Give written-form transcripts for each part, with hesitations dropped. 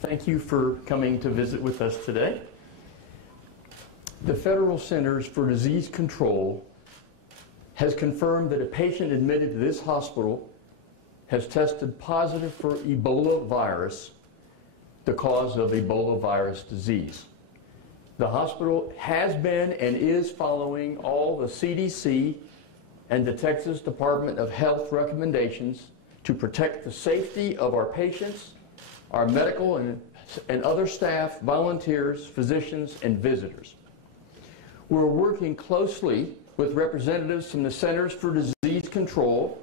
Thank you for coming to visit with us today. The Federal Centers for Disease Control has confirmed that a patient admitted to this hospital has tested positive for Ebola virus, the cause of Ebola virus disease. The hospital has been and is following all the CDC and the Texas Department of Health recommendations to protect the safety of our patients, our medical and other staff, volunteers, physicians, and visitors. We're working closely with representatives from the Centers for Disease Control,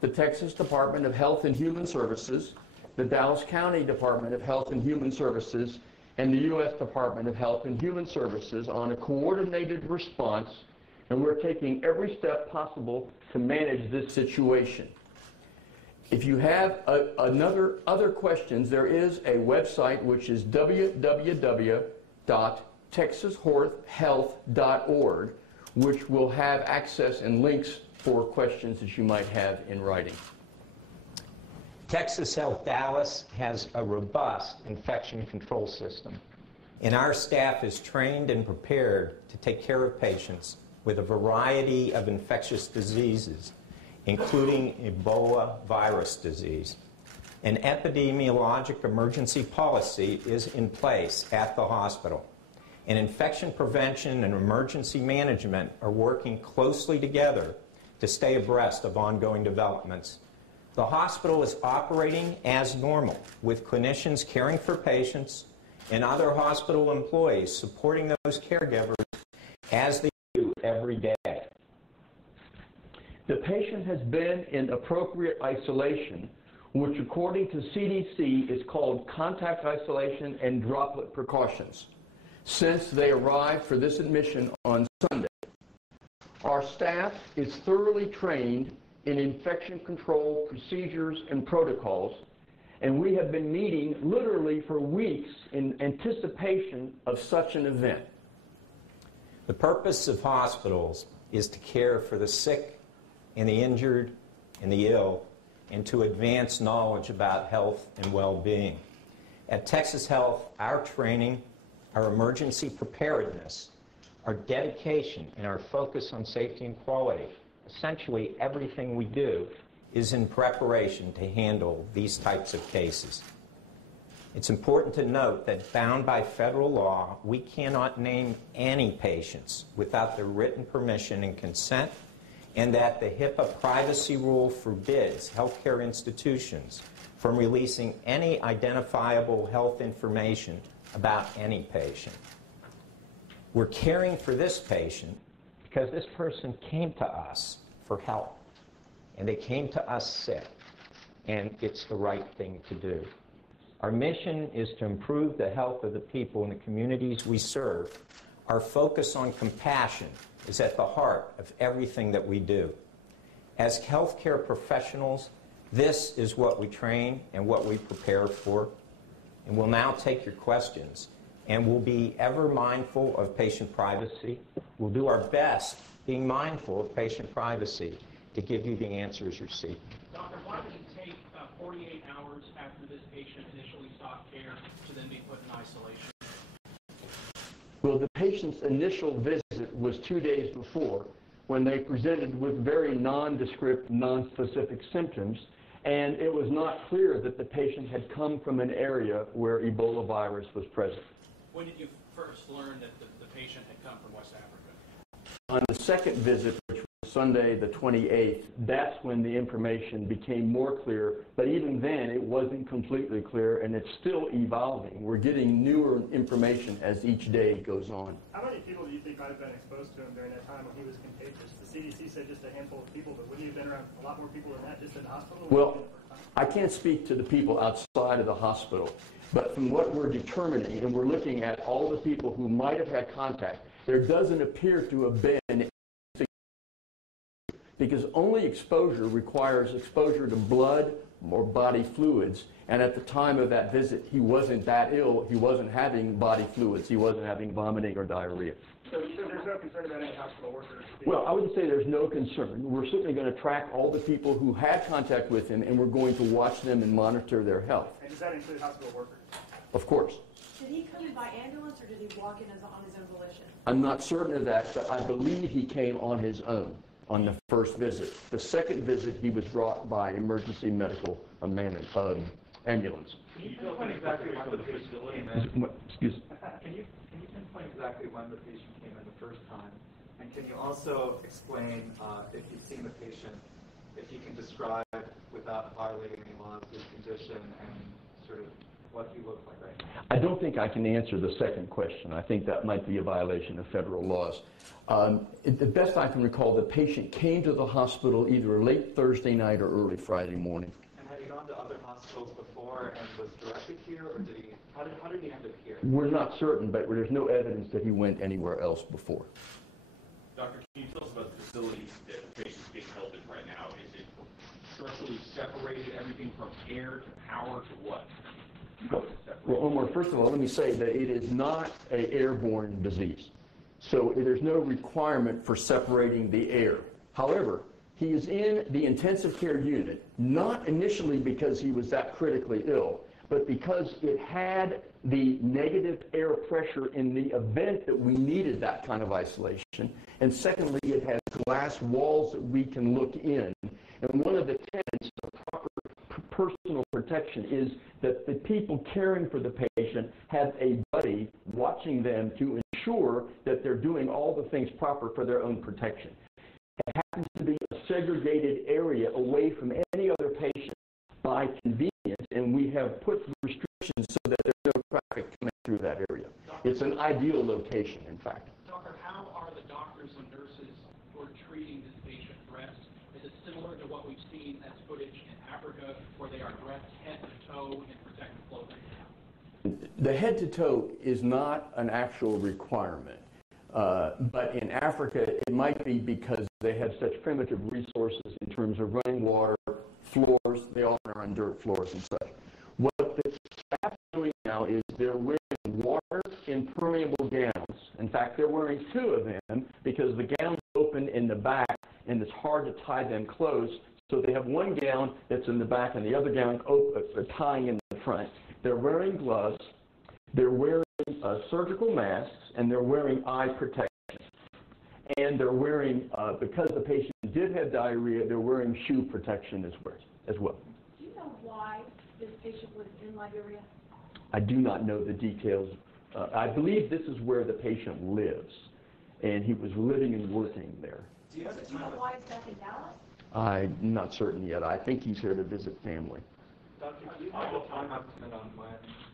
the Texas Department of Health and Human Services, the Dallas County Department of Health and Human Services, and the U.S. Department of Health and Human Services on a coordinated response, and we're taking every step possible to manage this situation. If you have other questions, there is a website which is www.texashorthealth.org, which will have access and links for questions that you might have in writing. Texas Health Dallas has a robust infection control system, and our staff is trained and prepared to take care of patients with a variety of infectious diseases, including Ebola virus disease. An epidemiologic emergency policy is in place at the hospital, and infection prevention and emergency management are working closely together to stay abreast of ongoing developments. The hospital is operating as normal, with clinicians caring for patients and other hospital employees supporting those caregivers as they do every day. The patient has been in appropriate isolation, which according to CDC is called contact isolation and droplet precautions, since they arrived for this admission on Sunday. Our staff is thoroughly trained in infection control procedures and protocols, and we have been meeting literally for weeks in anticipation of such an event. The purpose of hospitals is to care for the sick and the injured and the ill, and to advance knowledge about health and well-being. At Texas Health, our training, our emergency preparedness, our dedication, and our focus on safety and quality, essentially everything we do, is in preparation to handle these types of cases. It's important to note that bound by federal law, we cannot name any patients without their written permission and consent, and that the HIPAA privacy rule forbids healthcare institutions from releasing any identifiable health information about any patient. We're caring for this patient because this person came to us for help, and they came to us sick, and it's the right thing to do. Our mission is to improve the health of the people in the communities we serve. Our focus on compassion is at the heart of everything that we do. As healthcare professionals, this is what we train and what we prepare for. And we'll now take your questions, and we'll be ever mindful of patient privacy. We'll do our best being mindful of patient privacy to give you the answers you're seeking. Doctor, why did it take 48 hours after this patient initially sought care to then be put in isolation? Well, the patient's initial visit was 2 days before, when they presented with very nondescript, nonspecific symptoms, and it was not clear that the patient had come from an area where Ebola virus was present. When did you first learn that the patient had come from West Africa? On the second visit, which was Sunday the 28th, that's when the information became more clear, but even then it wasn't completely clear, and it's still evolving. We're getting newer information as each day goes on. How many people do you think might have been exposed to him during that time when he was contagious? The CDC said just a handful of people, but wouldn't you have been around a lot more people than that just in the hospital? Well, I can't speak to the people outside of the hospital, but from what we're determining, and we're looking at all the people who might have had contact, there doesn't appear to have been, because only exposure requires exposure to blood or body fluids, and at the time of that visit, he wasn't that ill, he wasn't having body fluids, he wasn't having vomiting or diarrhea. So there's no concern about any hospital workers? Well, I wouldn't say there's no concern. We're certainly going to track all the people who had contact with him, and we're going to watch them and monitor their health. And does that include hospital workers? Of course. Did he come in by ambulance or did he walk in on his own volition? I'm not certain of that, but I believe he came on his own on the first visit. The second visit, he was brought by emergency medical ambulance. Can you pinpoint exactly when the patient came in? Excuse me. Can you pinpoint exactly when the patient came in the first time? And can you also explain, if you've seen the patient, if you can describe without violating any laws his condition and sort of what he looks like right now? I don't think I can answer the second question. I think that might be a violation of federal laws. The best I can recall, the patient came to the hospital either late Thursday night or early Friday morning. And had he gone to other hospitals before and was directed here, or did he? How did he end up here? We're not certain, but there's no evidence that he went anywhere else before. Doctor, can you tell us about the facility that the patient's being held in right now? Is it structurally separated, everything from air to power to what? Well, Omar, first of all, let me say that it is not an airborne disease. So there's no requirement for separating the air. However, he is in the intensive care unit, not initially because he was that critically ill, but because it had the negative air pressure in the event that we needed that kind of isolation. And secondly, it has glass walls that we can look in. And one of the tenets of proper personal protection is that the people caring for the patient have a buddy watching them to ensure that they're doing all the things proper for their own protection. It happens to be a segregated area away from any other patient by convenience, and we have put restrictions so that there's no traffic coming through that area. It's an ideal location, in fact. Doctor, how are the doctors and nurses who are treating this patient dressed? Is it similar to what we've seen as footage in Africa, where they are dressed head to toe in protective clothing? The head to toe is not an actual requirement. But in Africa, it might be because they have such primitive resources in terms of running water, floors. They often are on dirt floors and such. What the staff is doing now is they're wearing water impermeable gowns. In fact, they're wearing two of them because the gowns open in the back and it's hard to tie them close. So they have one gown that's in the back and the other gown tying in the front. They're wearing gloves. They're wearing surgical masks, and they're wearing eye protection. And they're wearing, because the patient did have diarrhea, they're wearing shoe protection as well. Do you know why this patient was in Liberia? I do not know the details. I believe this is where the patient lives, and he was living and working there. Do you know why it's back in Dallas? I'm not certain yet. I think he's here to visit family. Doctor, do you have a time estimate on when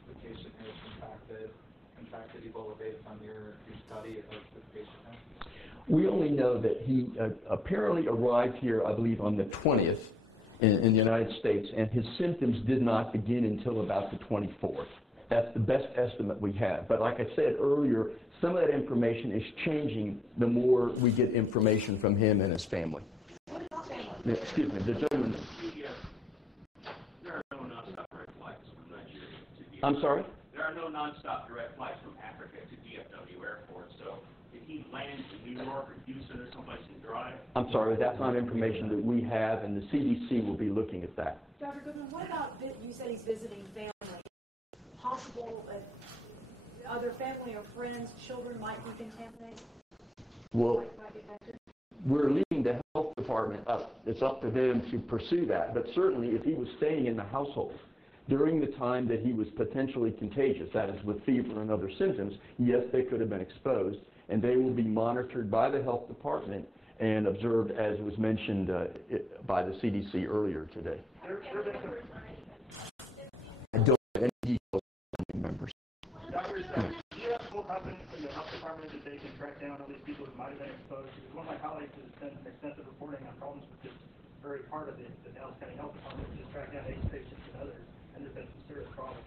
the patient has contracted Ebola based on your study of the patient? We only know that he apparently arrived here, I believe, on the 20th in the United States, and his symptoms did not begin until about the 24th. That's the best estimate we have. But like I said earlier, some of that information is changing the more we get information from him and his family. What about family? Excuse me, the gentleman. There are no nonstop direct flights from Nigeria to DFW. I'm sorry? There are no nonstop direct flights from Africa to DFW Airport. So if he lands in New York or Houston or someplace to drive. I'm sorry, that's not information that we have, and the CDC will be looking at that. Dr. Goodman, what about, you said he's visiting family? Possible that other family or friends, children might be contaminated? Well, Might be affected? we're leaving the health department up. It's up to them to pursue that. But certainly, if he was staying in the household during the time that he was potentially contagious, that is with fever and other symptoms, yes, they could have been exposed, and they will be monitored by the health department and observed, as was mentioned by the CDC earlier today. I don't have any details on family members. Doctors, do you have full confidence in the health department that they can track down all these people who might have been exposed? Because one of my colleagues has done extensive reporting on problems with this very part of the Dallas County Health Department, which is track down AIDS patients and others, and there's been some serious problems.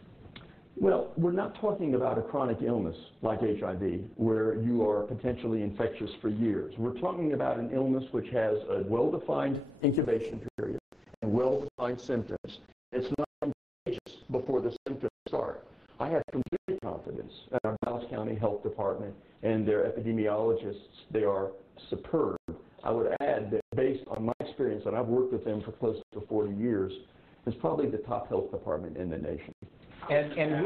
Well, we're not talking about a chronic illness like HIV, where you are potentially infectious for years. We're talking about an illness which has a well-defined incubation period and well-defined symptoms. It's not contagious before the symptoms start. I have complete confidence in our Dallas County Health Department and their epidemiologists. They are superb. I would add that based on my experience, and I've worked with them for close to 40 years, it's probably the top health department in the nation. And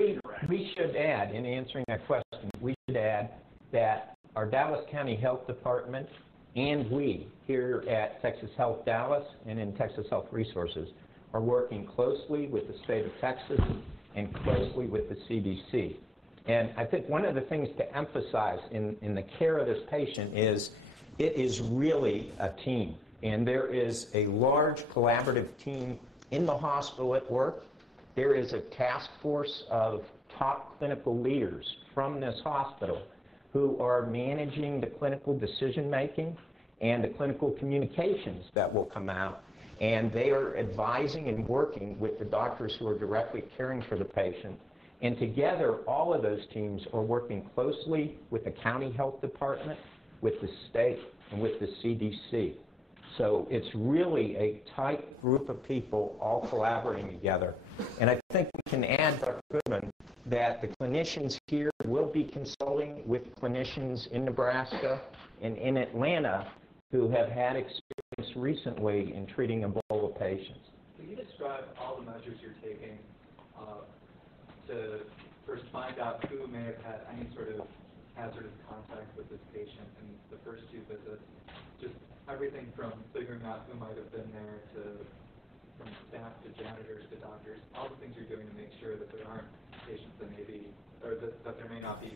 we should add, in answering that question, we should add that our Dallas County Health Department and we here at Texas Health Dallas and in Texas Health Resources are working closely with the state of Texas and closely with the CDC. And I think one of the things to emphasize in the care of this patient is it is really a team. And there is a large collaborative team in the hospital at work. There is a task force of top clinical leaders from this hospital who are managing the clinical decision-making and the clinical communications that will come out. And they are advising and working with the doctors who are directly caring for the patient. And together, all of those teams are working closely with the county health department, with the state, and with the CDC. So it's really a tight group of people all collaborating together. And I think we can add, Dr. Goodman, that the clinicians here will be consulting with clinicians in Nebraska and in Atlanta who have had experience recently in treating Ebola patients. Can you describe all the measures you're taking to first find out who may have had any sort of hazardous contact with this patient in the first 2 visits? Just everything from figuring out who might have been there to from staff to janitors to doctors, all the things you're doing to make sure that there aren't patients that may be, or that there may not be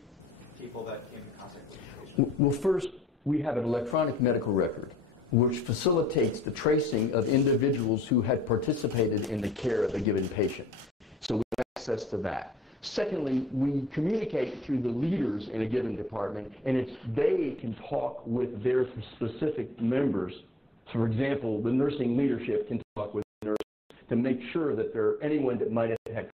people that came in contact with the patient. Well, first, we have an electronic medical record which facilitates the tracing of individuals who had participated in the care of a given patient. So we have access to that. Secondly, we communicate through the leaders in a given department, and they can talk with their specific members. So, for example, the nursing leadership can talk with the nurses to make sure that there anyone that might have had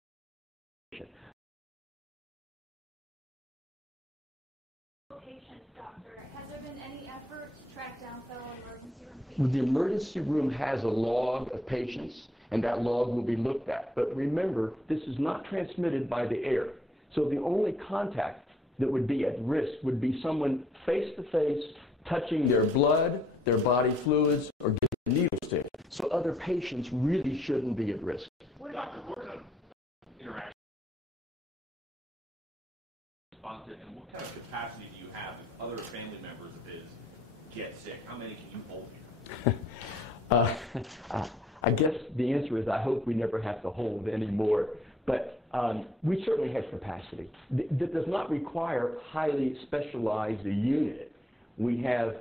the emergency room has a log of patients, and that log will be looked at. But remember, this is not transmitted by the air. So the only contact that would be at risk would be someone face-to-face touching their blood, their body fluids, or getting a needle stick. So other patients really shouldn't be at risk. Doctor, what kind of interaction responsive, and what kind of capacity do you have if other family members of his get sick? How many can you hold here? I guess the answer is I hope we never have to hold any more. But we certainly have capacity. That does not require highly specialized unit. We have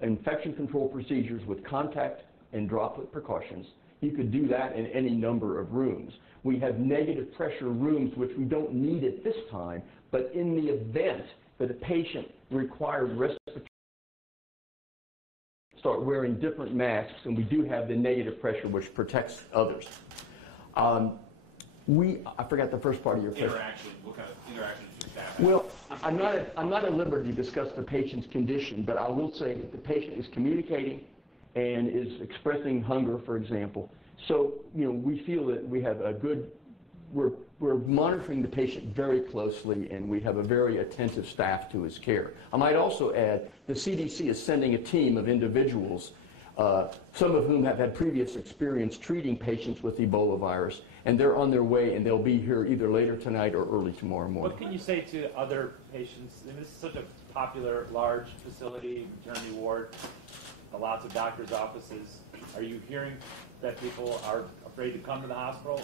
infection control procedures with contact and droplet precautions. You could do that in any number of rooms. We have negative pressure rooms, which we don't need at this time, but in the event that a patient required respiratory, start wearing different masks, and we do have the negative pressure, which protects others. I forgot the first part of your question. Interaction, what kind of interaction does your staff have? Well, I'm not at liberty to discuss the patient's condition, but I will say that the patient is communicating and is expressing hunger, for example. So, we feel that we have a good, we're monitoring the patient very closely, and we have a very attentive staff to his care. I might also add, the CDC is sending a team of individuals, some of whom have had previous experience treating patients with Ebola virus, and they're on their way, and they'll be here either later tonight or early tomorrow morning. What can you say to other patients? I mean, this is such a popular, large facility, maternity ward, lots of doctors' offices. Are you hearing that people are afraid to come to the hospital?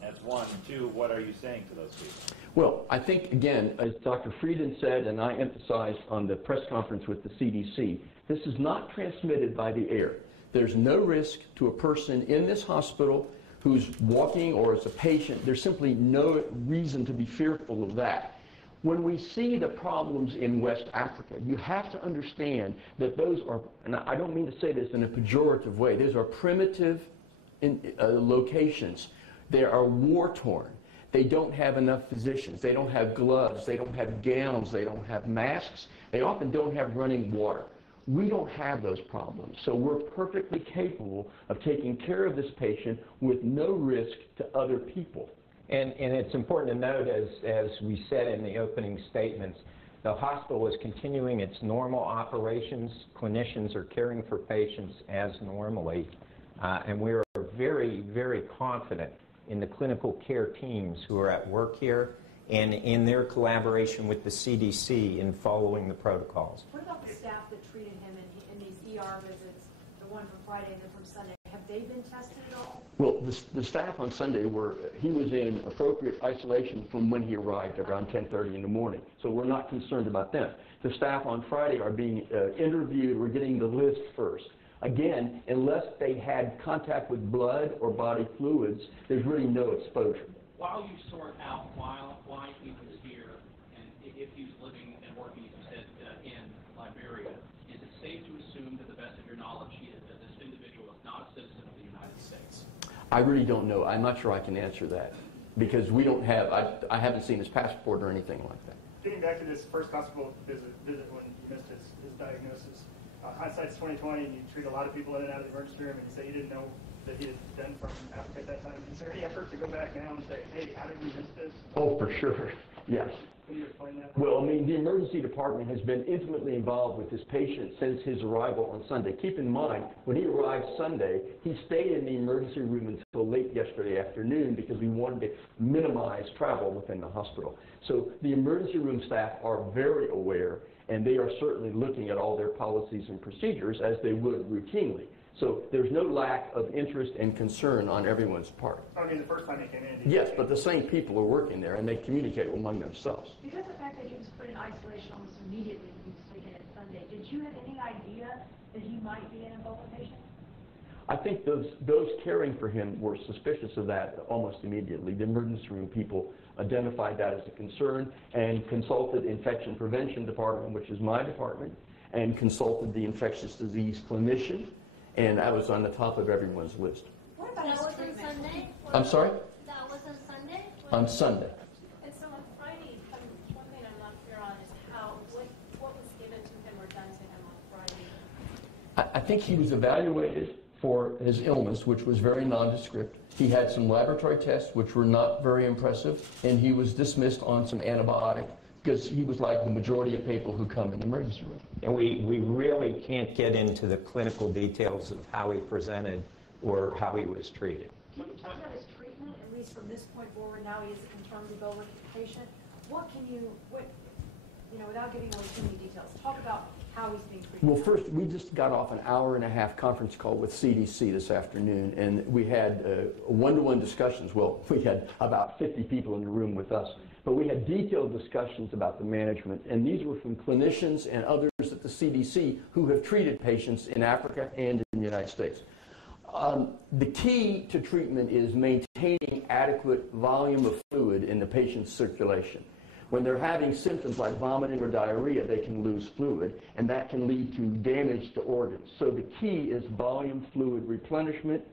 That's one. Two, what are you saying to those people? Well, I think, again, as Dr. Frieden said, and I emphasized on the press conference with the CDC, this is not transmitted by the air. There's no risk to a person in this hospital who's walking or as a patient. There's simply no reason to be fearful of that. When we see the problems in West Africa, you have to understand that those are, and I don't mean to say this in a pejorative way, those are primitive locations. They are war-torn. They don't have enough physicians. They don't have gloves. They don't have gowns. They don't have masks. They often don't have running water. We don't have those problems. So we're perfectly capable of taking care of this patient with no risk to other people. And it's important to note, as we said in the opening statements, the hospital is continuing its normal operations. Clinicians are caring for patients as normally. And we are very, very confident in the clinical care teams who are at work here and in their collaboration with the CDC in following the protocols. What about the staff that treated him in these ER visits, the one from Friday and then from Sunday? Have they been tested at all? Well, the staff on Sunday he was in appropriate isolation from when he arrived around 10:30 in the morning. So we're not concerned about them. The staff on Friday are being interviewed. We're getting the list first. Again, unless they had contact with blood or body fluids, there's really no exposure. While you sort out why he was here and if he's living and working, as you said, in Liberia, is it safe to assume, to the best of your knowledge, that this individual is not a citizen of the United States? I really don't know. I'm not sure I can answer that because we don't have, I haven't seen his passport or anything like that. Getting back to this first hospital visit when you missed his diagnosis, hindsight's 20/20, and you treat a lot of people in and out of the emergency room, and you say you didn't know that he had been from Africa at that time. Is there any effort to go back now and say, hey, how did we miss this? Oh, for sure. Yes. Can you explain that? Well, I mean, the emergency department has been intimately involved with this patient since his arrival on Sunday. Keep in mind, when he arrived Sunday, he stayed in the emergency room until late yesterday afternoon because we wanted to minimize travel within the hospital. So the emergency room staff are very aware, and they are certainly looking at all their policies and procedures as they would routinely. So there's no lack of interest and concern on everyone's part. I mean, the first time he came in. Yes, but the same people are working there, and they communicate among themselves. Because of the fact that he was put in isolation almost immediately when he was taken at Sunday, did you have any idea that he might be an Ebola patient? I think those caring for him were suspicious of that almost immediately. The emergency room people identified that as a concern and consulted infection prevention department, which is my department, and consulted the infectious disease clinician, and I was on the top of everyone's list. What about That his was on treatment? Sunday? I'm sorry? That was on Sunday? On Sunday. And so on Friday, one thing I'm not clear on is what was given to him or done to him on Friday? I think he was evaluated for his illness, which was very nondescript. He had some laboratory tests, which were not very impressive, and he was dismissed on some antibiotic because he was like the majority of people who come in the emergency room. And we really can't get into the clinical details of how he presented or how he was treated. Can you talk about his treatment, at least from this point forward, now he is a confirmed Ebola patient? Without giving away too many details, talk about how he's being treated. Well, first, we just got off an hour-and-a-half conference call with CDC this afternoon, and we had one-to-one discussions. Well, we had about 50 people in the room with us, but we had detailed discussions about the management, and these were from clinicians and others at the CDC who have treated patients in Africa and in the United States. The key to treatment is maintaining adequate volume of fluid in the patient's circulation. When they're having symptoms like vomiting or diarrhea, they can lose fluid, and that can lead to damage to organs. So the key is volume fluid replenishment,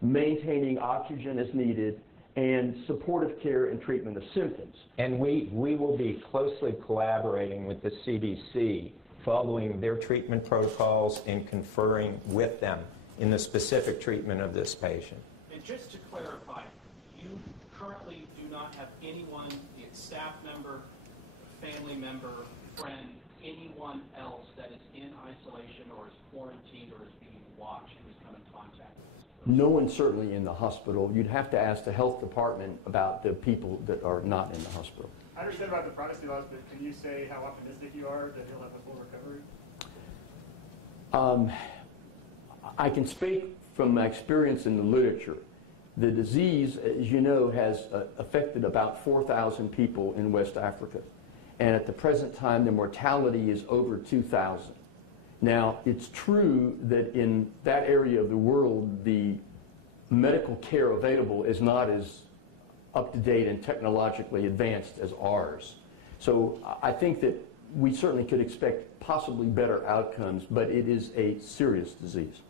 maintaining oxygen as needed, and supportive care and treatment of symptoms. And we will be closely collaborating with the CDC, following their treatment protocols and conferring with them in the specific treatment of this patient. And just to clarify, you currently do not have anyone, be it staff member, family member, friend, anyone else that is in isolation or is quarantined or is being watched who's come in contact with this person? No one certainly in the hospital. You'd have to ask the health department about the people that are not in the hospital. I understand about the privacy laws, but can you say how optimistic you are that he'll have a full recovery? I can speak from my experience in the literature. The disease, as you know, has affected about 4,000 people in West Africa. And at the present time, the mortality is over 2,000. Now, it's true that in that area of the world, the medical care available is not as up-to-date and technologically advanced as ours. So I think that we certainly could expect possibly better outcomes, but it is a serious disease.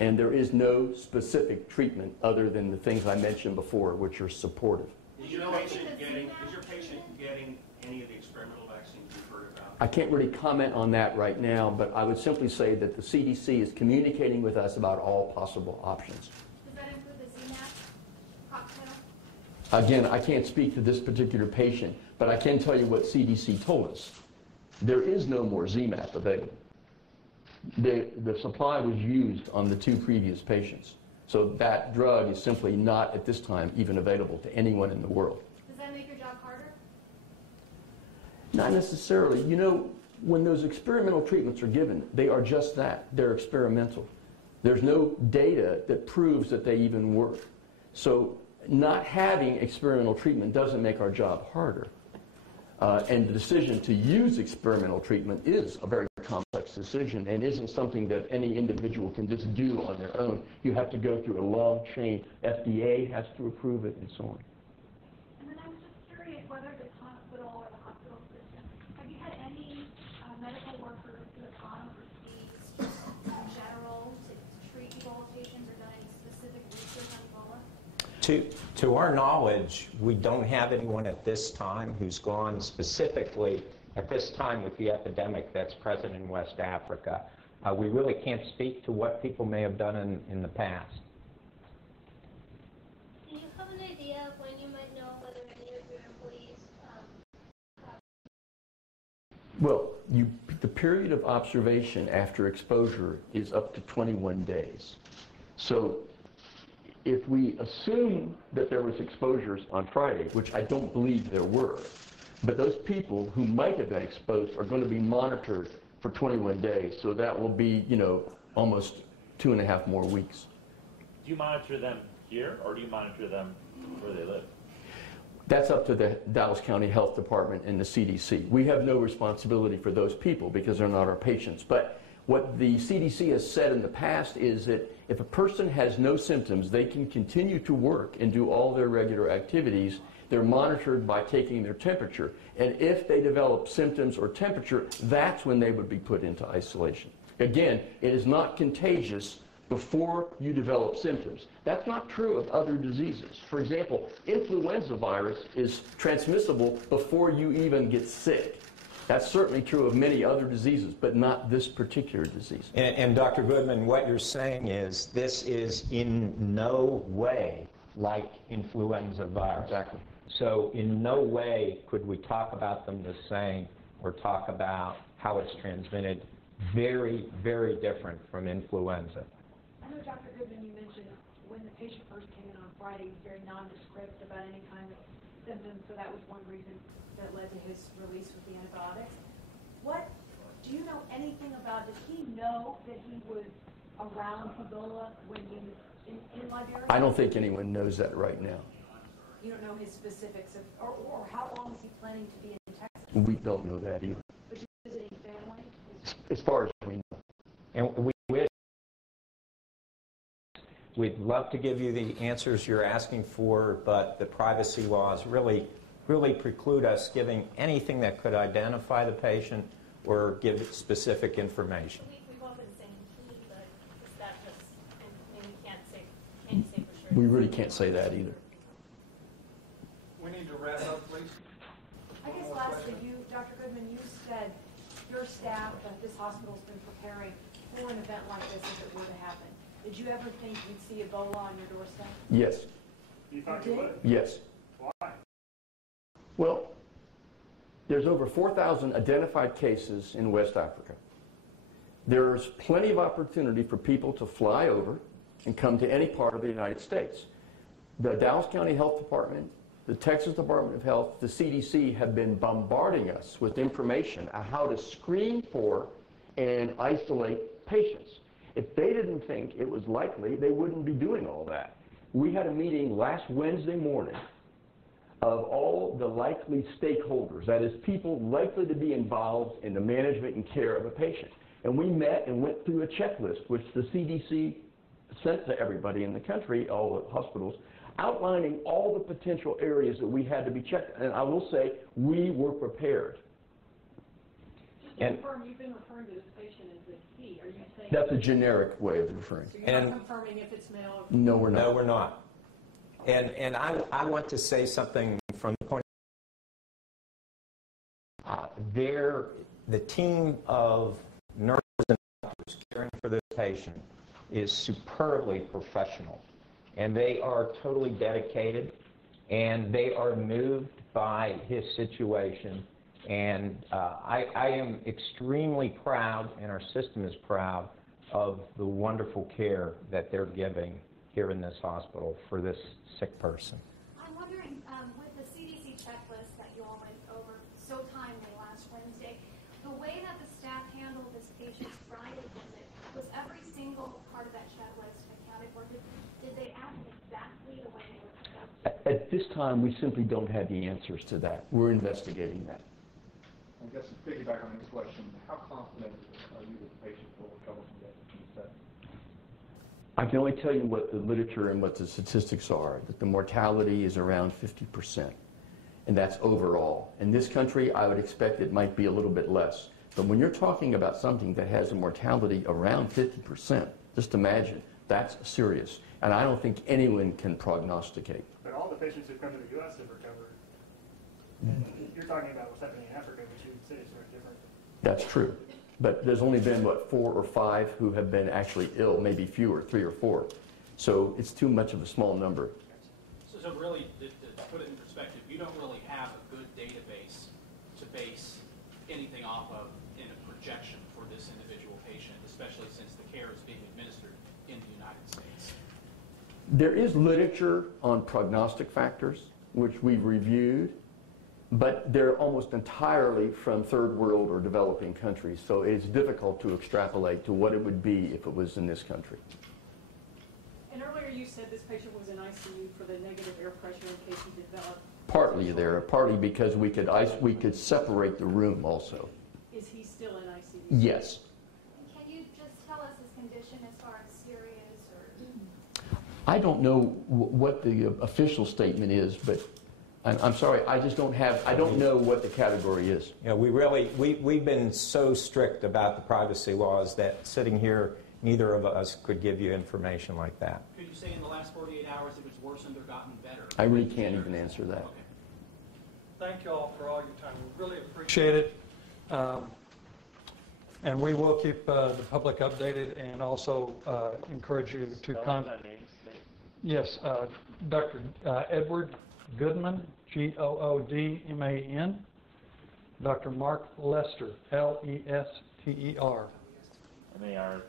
And there is no specific treatment other than the things I mentioned before, which are supportive. Is your patient getting any of the experimental vaccines you've heard about? I can't really comment on that right now, but I would simply say that the CDC is communicating with us about all possible options. Does that include the ZMapp cocktail? Again, I can't speak to this particular patient, but I can tell you what CDC told us. There is no more ZMapp available. The supply was used on the two previous patients. So that drug is simply not, at this time, even available to anyone in the world. Does that make your job harder? Not necessarily. You know, when those experimental treatments are given, they are just that. They're experimental. There's no data that proves that they even work. So not having experimental treatment doesn't make our job harder. And the decision to use experimental treatment is a very complex decision and isn't something that any individual can just do on their own. You have to go through a long chain. FDA has to approve it and so on. And then I was just curious whether this hospital or the hospital system, have you had any medical workers who have gone overseas in general to treat Ebola patients or done any specific research on Ebola? To our knowledge, we don't have anyone at this time who's gone specifically at this time with the epidemic that's present in West Africa. We really can't speak to what people may have done in the past. Do you have an idea of when you might know whether any of your employees Well, the period of observation after exposure is up to 21 days. So if we assume that there was exposures on Friday, which I don't believe there were, but those people who might have been exposed are going to be monitored for 21 days. So that will be, you know, almost 2.5 more weeks. Do you monitor them here, or do you monitor them where they live? That's up to the Dallas County Health Department and the CDC. We have no responsibility for those people because they're not our patients. But what the CDC has said in the past is that if a person has no symptoms, they can continue to work and do all their regular activities. They're monitored by taking their temperature. And if they develop symptoms or temperature, that's when they would be put into isolation. Again, it is not contagious before you develop symptoms. That's not true of other diseases. For example, influenza virus is transmissible before you even get sick. That's certainly true of many other diseases, but not this particular disease. And Dr. Goodman, what you're saying is this is in no way like influenza virus. Exactly. So in no way could we talk about them the same or talk about how it's transmitted. Very, very different from influenza. I know, Dr. Goodman, you mentioned when the patient first came in on Friday, he was very nondescript about any kind of symptoms, so that was one reason that led to his release with the antibiotics. Do you know anything about, did he know that he was around Ebola when he was in Liberia? I don't think anyone knows that right now. You don't know his specifics of, or how long is he planning to be in Texas? We don't know that either, But you visiting family? as far as we know. And we'd love to give you the answers you're asking for, but the privacy laws really preclude us giving anything that could identify the patient or give specific information. We both been saying he, but is that just, and we can't say for sure. We really can't say that either. We need to wrap up, please. I guess lastly, Dr. Goodman, you said your staff at this hospital's been preparing for an event like this if it were to happen. Did you ever think you'd see Ebola on your doorstep? Yes. You thought you would? Yes. Why? Well, there's over 4,000 identified cases in West Africa. There's plenty of opportunity for people to fly over and come to any part of the United States. The Dallas County Health Department, the Texas Department of Health, the CDC have been bombarding us with information on how to screen for and isolate patients. If they didn't think it was likely, they wouldn't be doing all that. We had a meeting last Wednesday morning of all the likely stakeholders, that is, people likely to be involved in the management and care of a patient. And we met and went through a checklist, which the CDC sent to everybody in the country, all the hospitals, outlining all the potential areas that we had to be checked. And I will say, we were prepared. Just to confirm, you've been referring to this patient as the he. Are you saying That's a generic way of referring. So you're not confirming if it's male or No, we're not. No, we're not. And I want to say something from the point the team of nurses and doctors caring for this patient is superbly professional. And they are totally dedicated, and they are moved by his situation. And I am extremely proud, and our system is proud, of the wonderful care that they're giving here in this hospital for this sick person. I'm wondering, with the CDC checklist that you all went over so timely last Wednesday, the way that the staff handled this patient's Friday visit, was every single part of that checklist accounted for? Did they act exactly the way they were supposed to? At this time, we simply don't have the answers to that. We're investigating that. I guess to piggyback on this question, how confident are you that the patient will recover from that in the setting? I can only tell you what the literature and what the statistics are, that the mortality is around 50%, and that's overall. In this country, I would expect it might be a little bit less. But when you're talking about something that has a mortality around 50%, just imagine, that's serious. And I don't think anyone can prognosticate. But all the patients who've come to the U.S. have recovered. And you're talking about what's happening in Africa, which you would say is very different. That's true. But there's only been, what, 4 or 5 who have been actually ill, maybe fewer, 3 or 4. So it's too much of a small number. So really, to put it in perspective, you don't really have a good database to base anything off of in a projection for this individual patient, especially since the care is being administered in the United States. There is literature on prognostic factors, which we've reviewed, but they're almost entirely from third world or developing countries, so it's difficult to extrapolate to what it would be if it was in this country. And earlier you said this patient was in ICU for the negative air pressure in case he developed. Partly there, partly because we could separate the room also. Is he still in ICU? Yes. And can you just tell us his condition as far as serious or? I don't know what the official statement is, but I'm sorry, I just don't have, I don't know what the category is. You know, we've been so strict about the privacy laws that sitting here, neither of us could give you information like that. Could you say in the last 48 hours it was worsened or gotten better? I really can't even answer that. Okay. Thank you all for all your time. We really appreciate it. And we will keep the public updated and also encourage you to contact. Yes, Dr. Edward Goodman, Goodman, Dr. Mark Lester, Lester. And they are